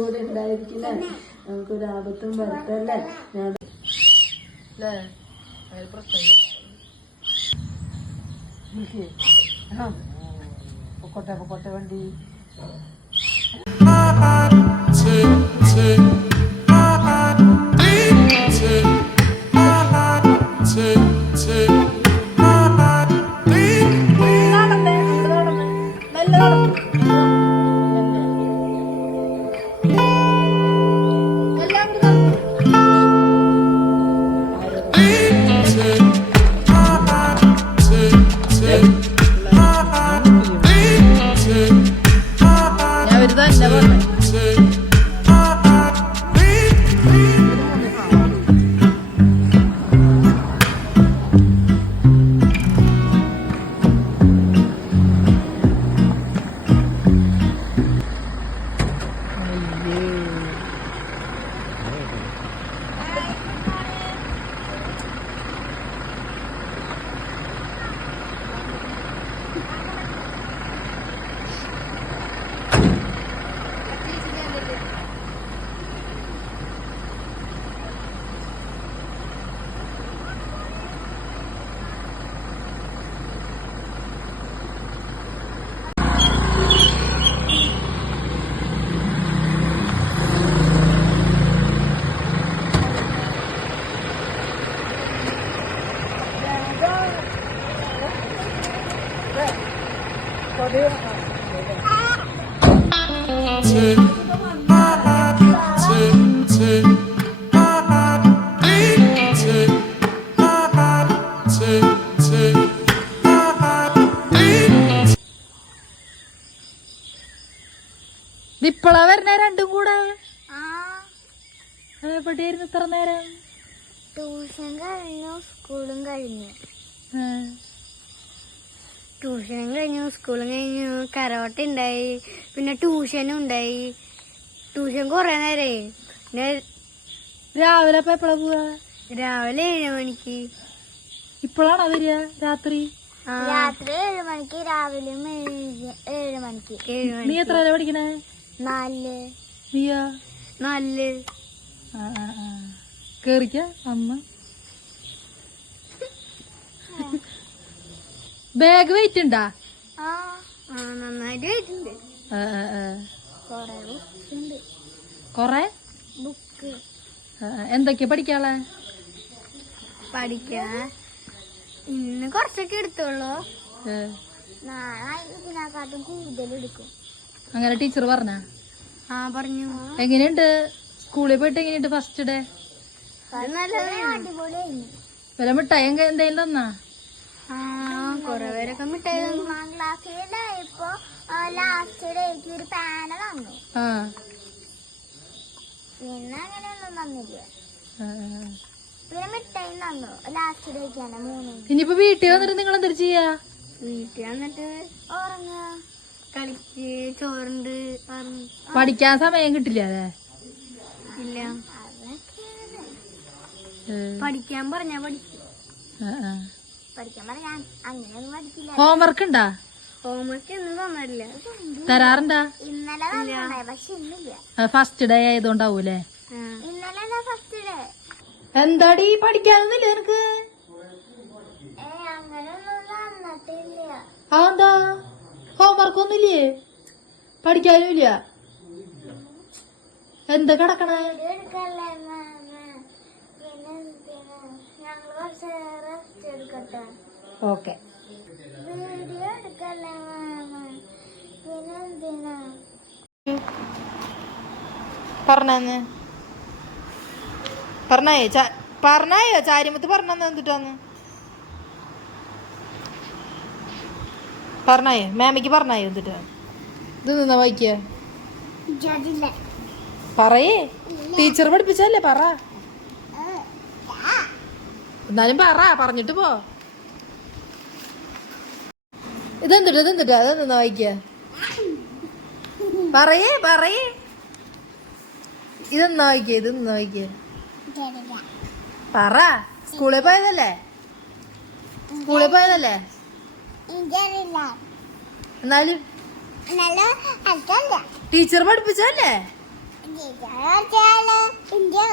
കൂടെ ഉണ്ടായിരിക്കില്ല, നമുക്കൊരു ആപത്തും വരുത്തല്ലേ. ഞാൻ പൊക്കോട്ടെ പൊക്കോട്ടെ വണ്ടി. ഇപ്പളാ വരുന്നേ രണ്ടും കൂടെ? എവിടെയായിരുന്നു ഇത്ര നേരം? ട്യൂഷൻ കഴിഞ്ഞു, സ്കൂളും കഴിഞ്ഞു. ട്യൂഷനും കഴിഞ്ഞു, സ്കൂളും കഴിഞ്ഞു, കരോട്ട ഉണ്ടായി, പിന്നെ ട്യൂഷനും ഉണ്ടായി. ട്യൂഷൻ കൊറേ നേരേ. പിന്നെ രാവിലെ അപ്പൊ എപ്പഴാ പോവാ? രാവിലെ 7 മണിക്ക്. ഇപ്പോഴാണോ വരിക? രാത്രി? രാത്രി 7 മണിക്ക്, രാവിലെയും 7 മണിക്ക്. നീ എത്ര വരെ പഠിക്കണേ? 4. നീയാ? 4. കേറിക്ക അമ്മ. ബാഗ് വെയിറ്റ് ഉണ്ടാ? നന്നായിട്ട് വെയിറ്റുണ്ട്. കൊറേ ബുക്ക്. എന്തൊക്കെയാ പഠിക്കാളെ? പഠിക്കാൻ ഇന്ന് കൊറച്ചൊക്കെ എടുത്തോളൂ, നാളെ ഇതിനെക്കാട്ടും കൂടുതൽ എടുക്കും. അങ്ങനെ ടീച്ചർ പറഞ്ഞ? പറഞ്ഞു. എങ്ങനെയുണ്ട് സ്കൂളിൽ പോയിട്ട്? എങ്ങനെയുണ്ട് ഫസ്റ്റ് ഡേ? അടിപൊളിയായിരുന്നു. വല്ല മിഠായി എന്തെങ്കിലും തന്നാ? കൊറേ പേരൊക്കെ മിഠായി തന്നു. ക്ലാസ്സിലായപ്പോ ലാസ്റ്റ് ഡേക്ക് ഒരു പാന തന്നു. പിന്നെ അങ്ങനെയൊന്നും തന്നില്ല. പിന്നെ മിഠായി തന്നു ലാസ്റ്റ് ഡേക്കാണ് 3. ഇനിയിപ്പോ വീട്ടിൽ വന്നിട്ട് നിങ്ങൾ എന്താ ചെയ്യാ? വീട്ടിൽ വന്നിട്ട് ഉറങ്ങുക, കളിക്ക്, ചോറുണ്ട്. പഠിക്കാൻ സമയം കിട്ടില്ല അല്ലേ? ഇല്ല, പഠിക്കാൻ പറഞ്ഞാ പഠിക്കും. പഠിക്കാൻ പറഞ്ഞാ അങ്ങനെയൊന്നും പഠിക്കില്ല. ഹോംവർക്ക് ഉണ്ടാ? ഹോംവർക്ക് ഒന്നും തന്നില്ല. തരാറുണ്ടാ? ഇന്നലെ തന്നിട്ടുണ്ടായി, പക്ഷെ ഇന്നില്ല. ഫസ്റ്റ് ഡേ ആയതുകൊണ്ടാവൂലേ? ഇന്നലെ ഫസ്റ്റ് ഡേ. എന്താടി പഠിക്കാനൊന്നുമില്ല നിനക്ക്? അങ്ങനെയൊന്നും തന്നിട്ടില്ല. അതെന്താ? ഹോംവർക്ക് ഒന്നുമില്ലേ? പഠിക്കാനുമില്ല? എന്താ കിടക്കണേ? ഓക്കെ. പറഞ്ഞേ പറഞ്ഞായോ? ചാരിമത്ത് പറഞ്ഞ എന്തിട്ടാന്ന് പറഞ്ഞായോ? മാമിക്ക് പറഞ്ഞായോ എന്തിട്ടാ? ഇത് നിന്നാ വായിക്ക? പറയേ, ടീച്ചർ പഠിപ്പിച്ചല്ലേ, പറ. എന്നാലും പറ, പറഞ്ഞിട്ട് പോ. ഇതെന്തിട്ടാ അതെന്താ വായിക്ക? പറയേ പറയേ. ഇതെന്നാ വായിക്ക? പറ. സ്കൂളിൽ പോയതല്ലേ? എന്നാലും ടീച്ചർ പഠിപ്പിച്ചല്ലേ? ഇന്ത്യ